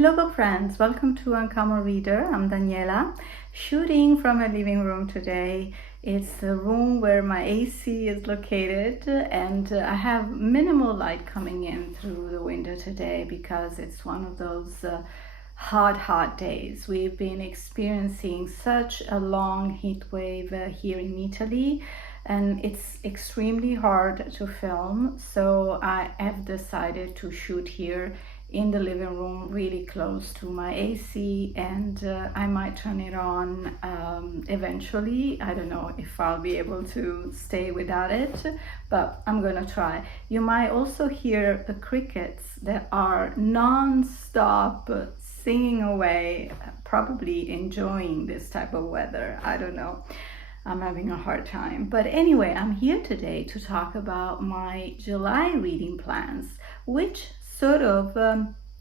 Hello book friends, welcome to Uncommon Reader. I'm Daniela, shooting from a living room today. It's the room where my AC is located and I have minimal light coming in through the window today because it's one of those hot days. We've been experiencing such a long heat wave here in Italy, and it's extremely hard to film, so I have decided to shoot here in the living room really close to my AC, and I might turn it on eventually. I don't know if I'll be able to stay without it, but I'm gonna try. You might also hear the crickets that are non-stop singing away, probably enjoying this type of weather. I don't know. I'm having a hard time. But anyway, I'm here today to talk about my July reading plans, which sort of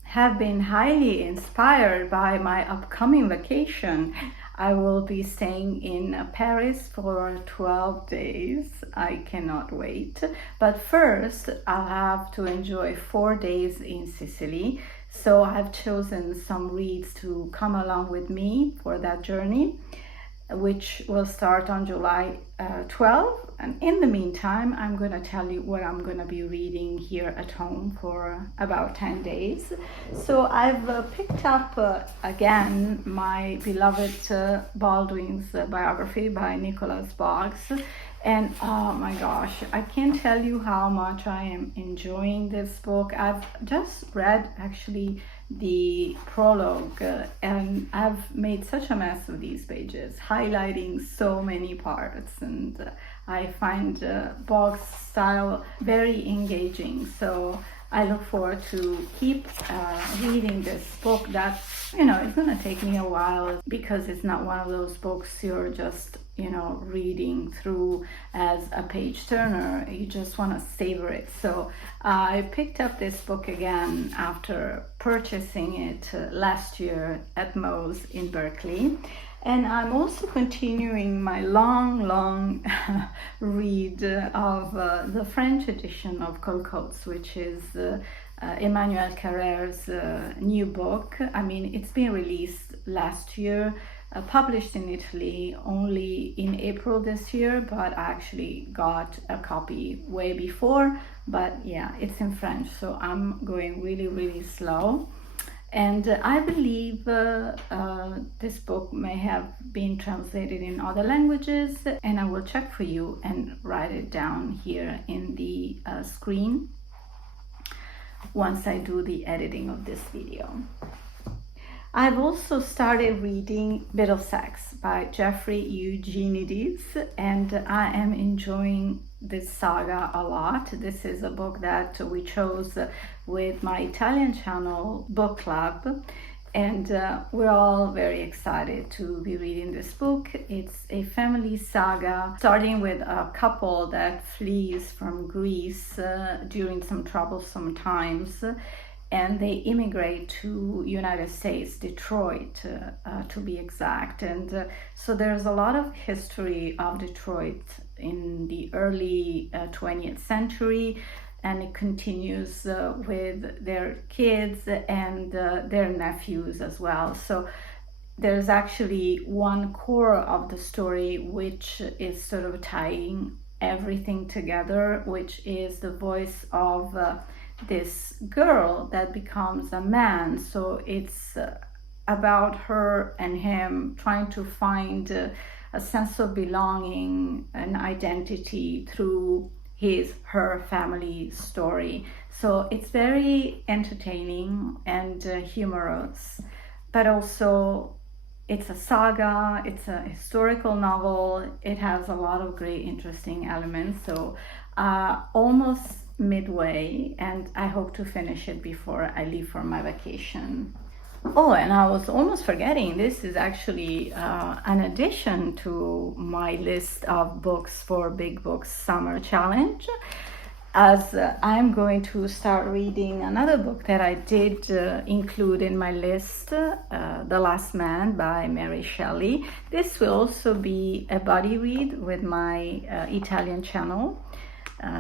have been highly inspired by my upcoming vacation. I will be staying in Paris for 12 days. I cannot wait. But first, I'll have to enjoy 4 days in Sicily. So I've chosen some reads to come along with me for that journey, which will start on July 12th. And in the meantime, I'm going to tell you what I'm going to be reading here at home for about 10 days. So I've picked up again my beloved Baldwin's biography by Nicholas Boggs. And oh my gosh, I can't tell you how much I am enjoying this book. I've just read actually the prologue and I've made such a mess of these pages, highlighting so many parts, and I find Boggs' style very engaging. So I look forward to keep reading this book that, it's going to take me a while because it's not one of those books you're just, reading through as a page turner. You just want to savor it. So I picked up this book again after purchasing it last year at Moe's in Berkeley. And I'm also continuing my long read of the French edition of Colcoats, which is Emmanuel Carrère's new book. I mean, it's been released last year, published in Italy only in April this year, but I actually got a copy way before. But yeah, it's in French, so I'm going really slow. And I believe this book may have been translated in other languages, and I will check for you and write it down here in the screen once I do the editing of this video. I've also started reading Middlesex by Jeffrey Eugenides, and I am enjoying this saga a lot. This is a book that we chose with my Italian channel book club, and we're all very excited to be reading this book. It's a family saga starting with a couple that flees from Greece during some troublesome times, and they immigrate to United States, Detroit to be exact. And so there's a lot of history of Detroit in the early 20th century, and it continues with their kids and their nephews as well. So there's actually one core of the story which is sort of tying everything together, which is the voice of this girl that becomes a man. So it's about her and him trying to find a sense of belonging and identity through her family story. So it's very entertaining and humorous, but also it's a saga, it's a historical novel. It has a lot of great interesting elements. So almost midway, and I hope to finish it before I leave for my vacation. Oh, and I was almost forgetting, this is actually an addition to my list of books for Big Books Summer Challenge, as I'm going to start reading another book that I did include in my list, The Last Man by Mary Shelley. This will also be a buddy read with my Italian channel.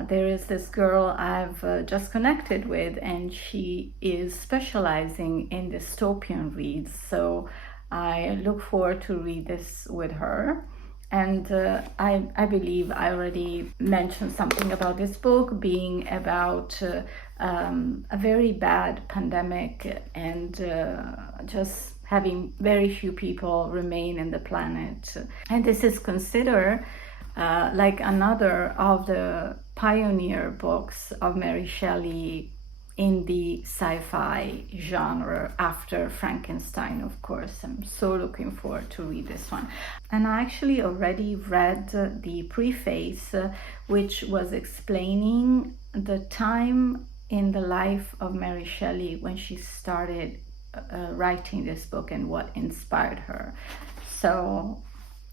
There is this girl I've just connected with, and she is specializing in dystopian reads. So I look forward to read this with her. And I believe I already mentioned something about this book being about a very bad pandemic and just having very few people remain in the planet. And this is considered like another of the pioneer books of Mary Shelley in the sci-fi genre after Frankenstein, of course. I'm so looking forward to read this one. And I actually already read the preface, which was explaining the time in the life of Mary Shelley when she started writing this book and what inspired her. So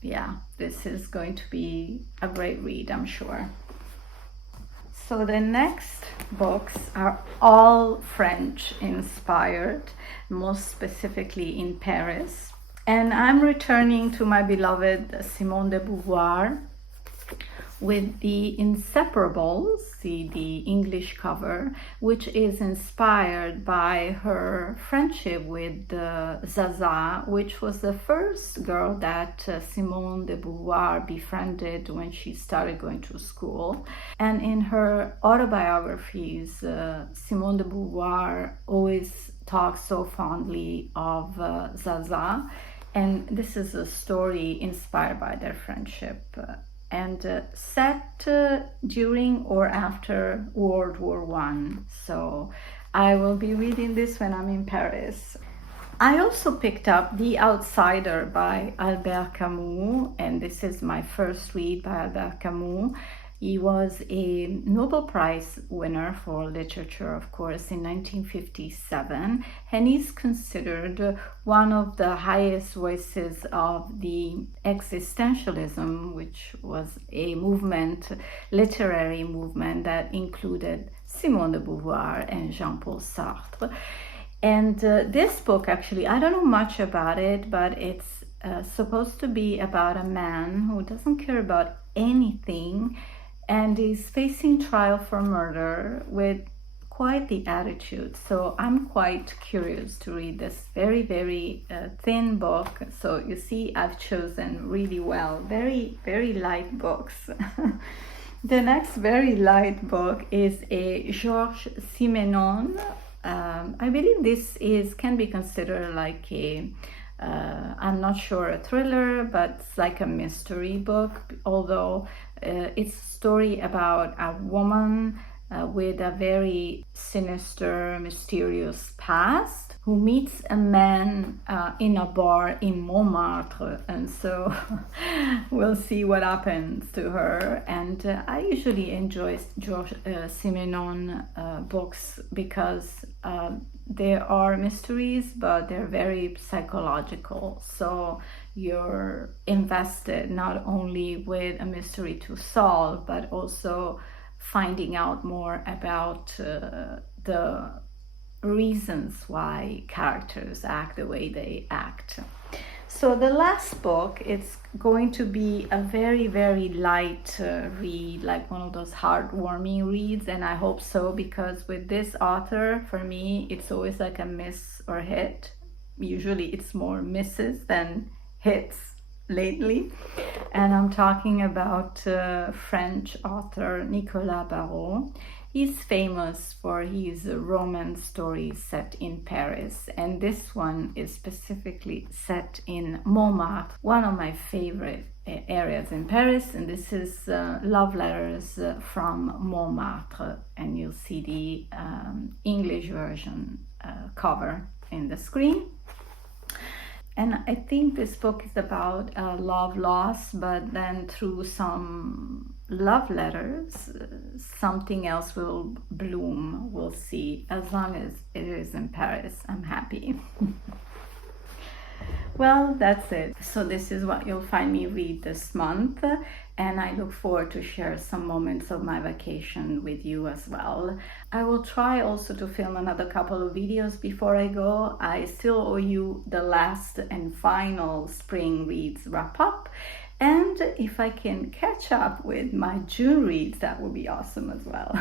yeah, this is going to be a great read, I'm sure. So the next books are all French inspired, most specifically in Paris. And I'm returning to my beloved Simone de Beauvoir with the Inseparables, the English cover, which is inspired by her friendship with Zaza, which was the first girl that Simone de Beauvoir befriended when she started going to school. And in her autobiographies, Simone de Beauvoir always talks so fondly of Zaza, and this is a story inspired by their friendship. And set during or after World War I. So I will be reading this when I'm in Paris. I also picked up The Outsider by Albert Camus, and this is my first read by Albert Camus. He was a Nobel Prize winner for literature, of course, in 1957, and he's considered one of the highest voices of the existentialism, which was a movement, literary movement that included Simone de Beauvoir and Jean-Paul Sartre. And this book, actually, I don't know much about it, but it's supposed to be about a man who doesn't care about anything and is facing trial for murder with quite the attitude. So I'm quite curious to read this very, very thin book. So you see, I've chosen really well, very, very light books. The next very light book is a Georges Simenon. I believe this can be considered like a I'm not sure a thriller, but it's like a mystery book, although it's a story about a woman with a very sinister, mysterious past who meets a man in a bar in Montmartre, and so we'll see what happens to her. And I usually enjoy Georges Simenon books because there are mysteries, but they're very psychological. So you're invested not only with a mystery to solve, but also finding out more about the reasons why characters act the way they act. So the last book, it's going to be a very, very light read, like one of those heartwarming reads, and I hope so, because with this author, for me, it's always like a miss or hit. Usually it's more misses than hits lately. And I'm talking about French author Nicolas Barrault. He's famous for his romance stories set in Paris, and this one is specifically set in Montmartre, one of my favorite areas in Paris. And this is Love Letters from Montmartre, and you'll see the English version cover in the screen. And I think this book is about love loss, but then through some love letters, something else will bloom. We'll see. As long as it is in Paris, I'm happy. Well, that's it. So this is what you'll find me read this month, and I look forward to share some moments of my vacation with you as well. I will try also to film another couple of videos before I go. I still owe you the last and final spring reads wrap up, And if I can catch up with my June reads, that would be awesome as well.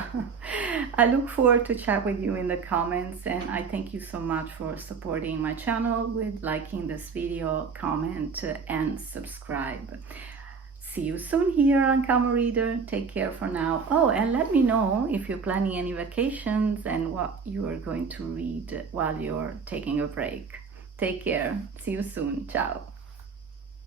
I look forward to chat with you in the comments, and I thank you so much for supporting my channel with liking this video, comment, and subscribe. See you soon here on Camus Reader. Take care for now. Oh, and let me know if you're planning any vacations and what you are going to read while you're taking a break. Take care. See you soon. Ciao.